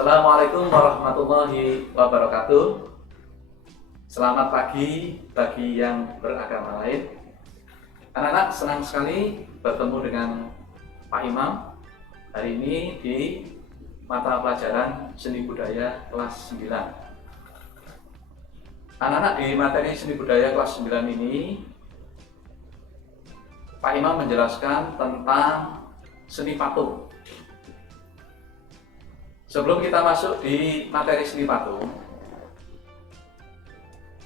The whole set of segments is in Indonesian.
Assalamualaikum warahmatullahi wabarakatuh. Selamat pagi bagi yang beragama lain. Anak-anak, senang sekali bertemu dengan Pak Imam hari ini di mata pelajaran Seni Budaya kelas 9. Anak-anak, di materi Seni Budaya kelas 9 ini Pak Imam menjelaskan tentang seni patung. Sebelum kita masuk di materi seni patung,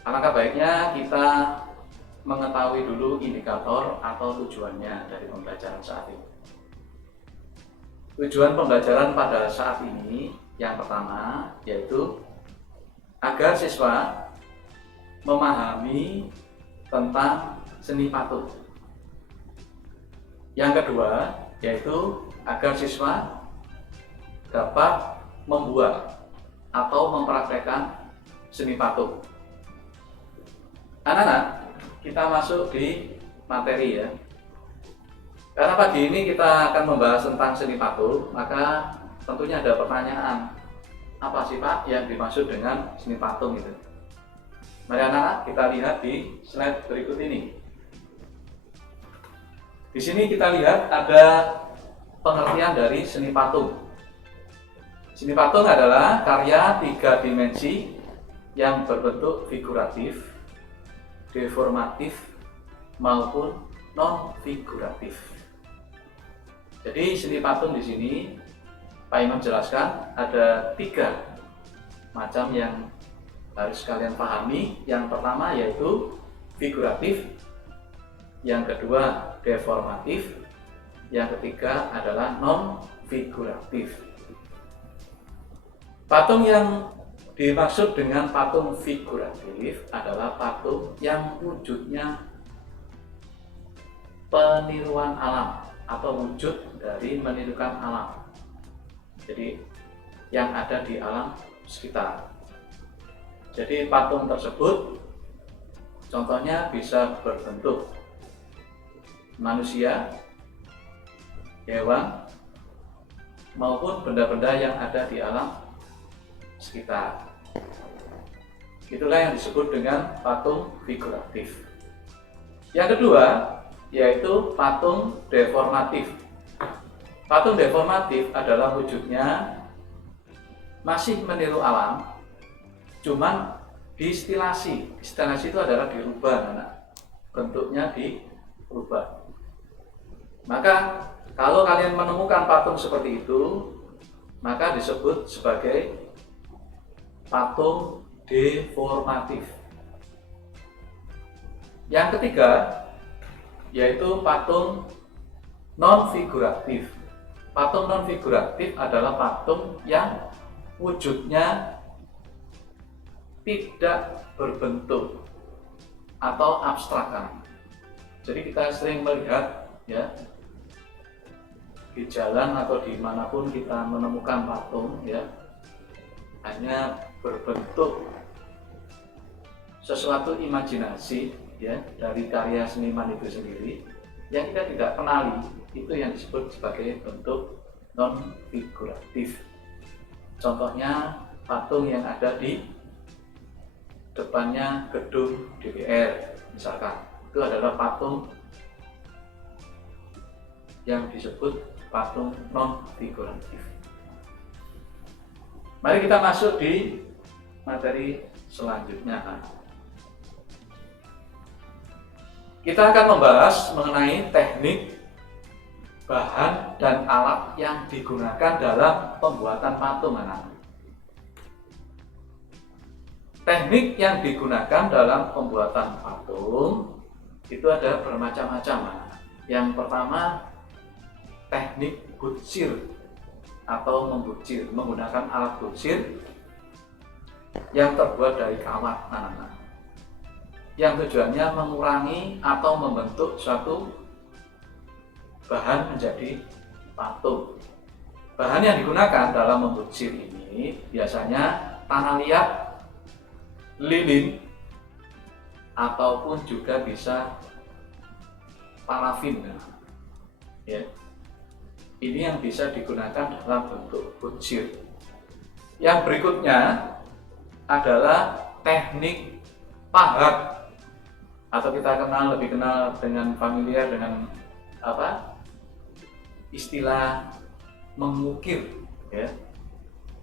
alangkah baiknya kita mengetahui dulu indikator atau tujuannya dari pembelajaran saat ini. Tujuan pembelajaran pada saat ini yang pertama yaitu agar siswa memahami tentang seni patung. Yang kedua yaitu agar siswa dapat membuat atau mempraktekkan seni patung. Anak-anak, kita masuk di materi ya. Karena pagi ini kita akan membahas tentang seni patung, maka tentunya ada pertanyaan. Apa sih Pak yang dimaksud dengan seni patung itu? Mari anak-anak kita lihat di slide berikut ini. Di sini kita lihat ada pengertian dari seni patung. Seni patung adalah karya 3 dimensi yang berbentuk figuratif, deformatif, maupun non-figuratif. Jadi seni patung di sini Pak Imam jelaskan ada 3 macam yang harus kalian pahami. Yang pertama yaitu figuratif, yang kedua deformatif, yang ketiga adalah non-figuratif. Patung yang dimaksud dengan patung figuratif adalah patung yang wujudnya peniruan alam atau wujud dari menirukan alam. Jadi yang ada di alam sekitar. Jadi patung tersebut contohnya bisa berbentuk manusia, hewan, maupun benda-benda yang ada di alam sekitar. Itulah yang disebut dengan patung figuratif. Yang kedua yaitu patung deformatif. Patung deformatif adalah wujudnya masih meniru alam, cuman distilasi. Distilasi itu adalah dirubah, bentuknya dirubah. Maka kalau kalian menemukan patung seperti itu, maka disebut sebagai patung deformatif. Yang ketiga yaitu patung non-figuratif. Patung non-figuratif adalah patung yang wujudnya tidak berbentuk atau abstrakan. Jadi kita sering melihat ya di jalan atau dimanapun kita menemukan patung ya, hanya berbentuk sesuatu imajinasi ya dari karya seniman itu sendiri yang kita tidak kenali. Itu yang disebut sebagai bentuk non figuratif. Contohnya patung yang ada di depannya gedung DPR misalkan, itu adalah patung yang disebut patung non figuratif. Mari kita masuk di materi selanjutnya. Kita akan membahas mengenai teknik, bahan, dan alat yang digunakan dalam pembuatan patung, anak. Teknik yang digunakan dalam pembuatan patung itu ada bermacam-macam, anak. Yang pertama, teknik butsir atau membutsir, menggunakan alat butsir yang terbuat dari kawat, anak-anak, yang tujuannya mengurangi atau membentuk suatu bahan menjadi patung. Bahan yang digunakan dalam membutsir ini biasanya tanah liat, lilin, ataupun juga bisa parafin ya. Ini yang bisa digunakan dalam bentuk butsir. Yang berikutnya adalah teknik pahat, atau kita lebih kenal dengan familiar dengan istilah mengukir, ya.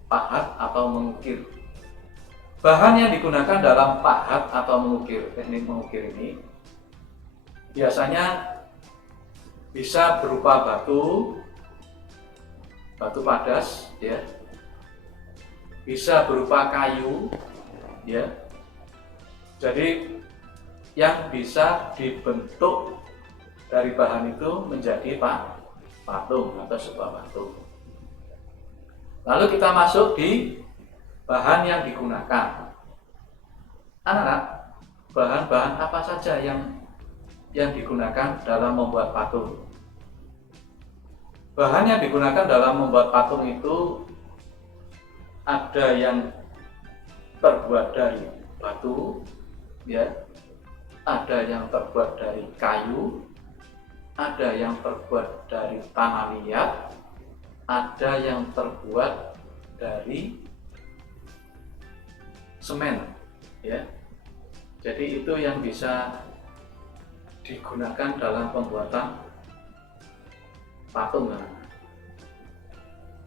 Pahat atau mengukir. Bahan yang digunakan dalam pahat atau mengukir, teknik mengukir ini biasanya bisa berupa batu padas, ya. Bisa berupa kayu, ya. Jadi yang bisa dibentuk dari bahan itu menjadi patung atau sebuah patung. Lalu kita masuk di bahan yang digunakan. Anak-anak, bahan-bahan apa saja yang digunakan dalam membuat patung? Bahan yang digunakan dalam membuat patung itu ada yang terbuat dari batu, ya, ada yang terbuat dari kayu, ada yang terbuat dari tanah liat, ada yang terbuat dari semen, ya. Jadi itu yang bisa digunakan dalam pembuatan patung,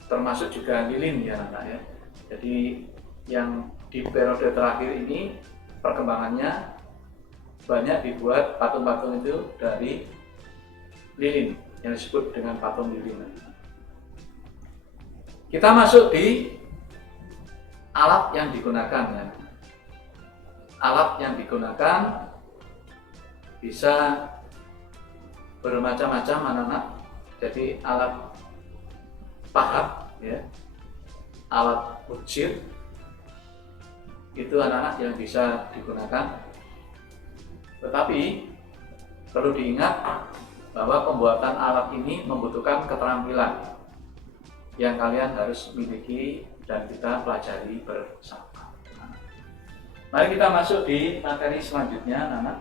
termasuk juga lilin, ya anak ya. Jadi yang di periode terakhir ini perkembangannya banyak dibuat patung-patung itu dari lilin, yang disebut dengan patung lilin. Kita masuk di alat yang digunakan, ya. Alat yang digunakan bisa bermacam-macam anak-anak. Jadi alat pahat, ya, alat ukir, itu anak-anak yang bisa digunakan. Tetapi perlu diingat bahwa pembuatan alat ini membutuhkan keterampilan yang kalian harus miliki dan kita pelajari bersama. Mari kita masuk di materi selanjutnya, anak-anak.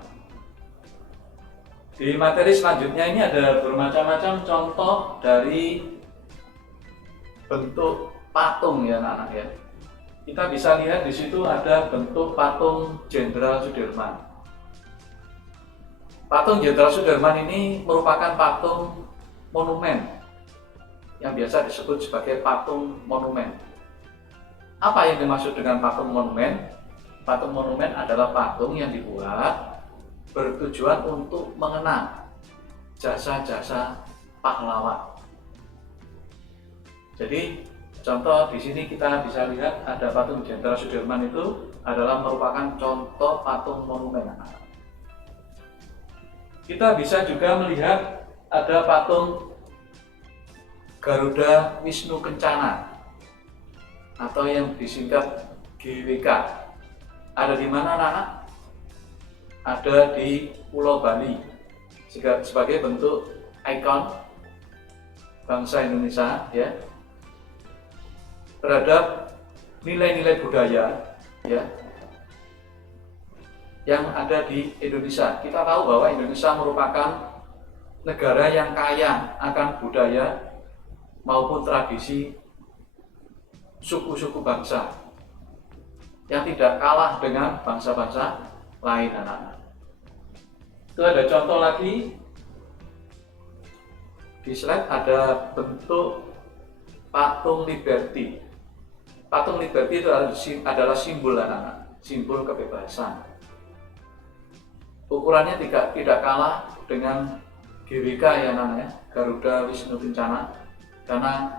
Di materi selanjutnya ini ada bermacam-macam contoh dari bentuk patung, ya anak-anak ya. Kita bisa lihat di situ ada bentuk patung Jenderal Sudirman. Patung Jenderal Sudirman ini merupakan patung monumen yang biasa disebut sebagai patung monumen. Apa yang dimaksud dengan patung monumen? Patung monumen adalah patung yang dibuat bertujuan untuk mengenang jasa-jasa pahlawan. Jadi contoh di sini kita bisa lihat ada patung Jenderal Sudirman, itu adalah merupakan contoh patung monumen. Kita bisa juga melihat ada patung Garuda Wisnu Kencana atau yang disingkat GWK. Ada di mana, anak-anak? Ada di Pulau Bali sebagai bentuk ikon bangsa Indonesia, ya, terhadap nilai-nilai budaya, ya, yang ada di Indonesia. Kita tahu bahwa Indonesia merupakan negara yang kaya akan budaya maupun tradisi suku-suku bangsa yang tidak kalah dengan bangsa-bangsa lain, anak-anak. Itu ada contoh lagi di slide, ada bentuk patung Liberty. Patung Liberty itu adalah simbol, anak-anak, simbol kebebasan. Ukurannya tidak kalah dengan GWK, ya anak-anak, Garuda Wisnu Kencana, karena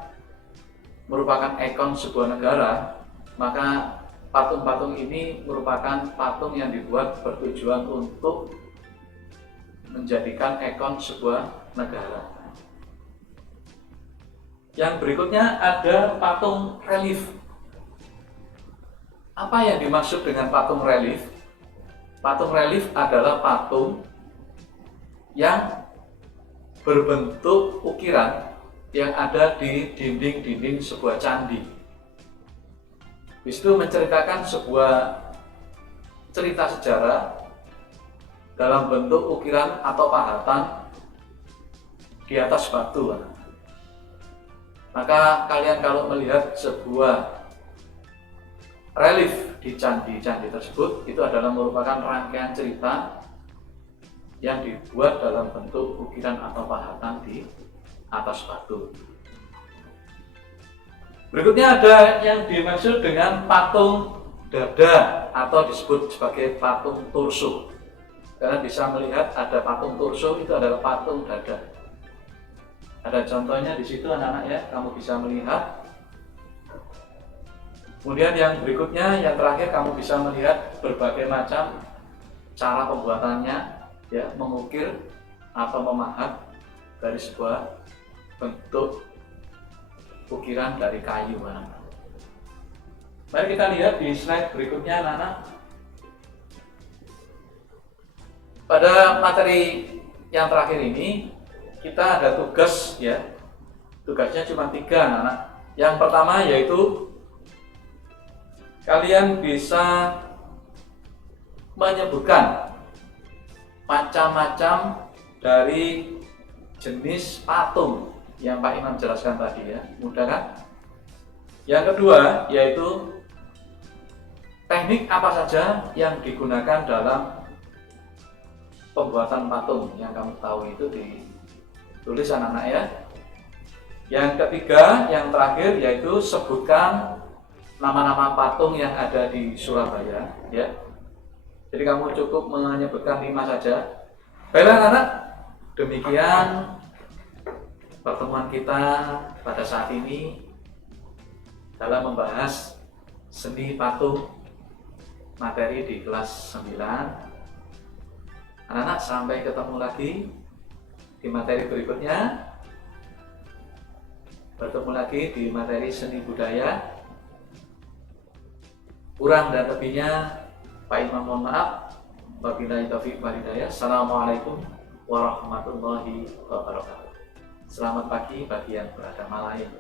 merupakan ikon sebuah negara. Maka patung-patung ini merupakan patung yang dibuat bertujuan untuk menjadikan ikon sebuah negara. Yang berikutnya ada patung relief. Apa yang dimaksud dengan patung relief? Patung relief adalah patung yang berbentuk ukiran yang ada di dinding-dinding sebuah candi. Di situ menceritakan sebuah cerita sejarah dalam bentuk ukiran atau pahatan di atas batu. Maka kalian kalau melihat sebuah relief di candi-candi tersebut itu adalah merupakan rangkaian cerita yang dibuat dalam bentuk ukiran atau pahatan di atas batu. Berikutnya ada yang dimaksud dengan patung dada atau disebut sebagai patung torso. Karena bisa melihat ada patung torso itu adalah patung dada. Ada contohnya di situ anak-anak ya, kamu bisa melihat. Kemudian yang berikutnya, yang terakhir kamu bisa melihat berbagai macam cara pembuatannya, ya, mengukir atau memahat dari sebuah bentuk ukiran dari kayu, anak-anak. Mari kita lihat di slide berikutnya, anak-anak. Pada materi yang terakhir ini kita ada tugas, ya. Tugasnya cuma 3, anak-anak. Yang pertama yaitu kalian bisa menyebutkan macam-macam dari jenis patung yang Pak Imam jelaskan tadi, ya. Mudah kan? Yang kedua yaitu teknik apa saja yang digunakan dalam pembuatan patung yang kamu tahu itu ditulis, anak-anak ya. Yang ketiga, yang terakhir yaitu sebutkan nama-nama patung yang ada di Surabaya, ya. Jadi kamu cukup menyebutkan 5 saja. Baiklah anak-anak, demikian pertemuan kita pada saat ini dalam membahas seni patung materi di kelas 9. Anak-anak, sampai ketemu lagi di materi berikutnya. Bertemu lagi di materi seni budaya. Kurang dan lebihnya Pak Imam mohon maaf. Wabillahi taufiq wal hidayah. Assalamualaikum warahmatullahi wabarakatuh. Selamat pagi bagi yang beragama lain.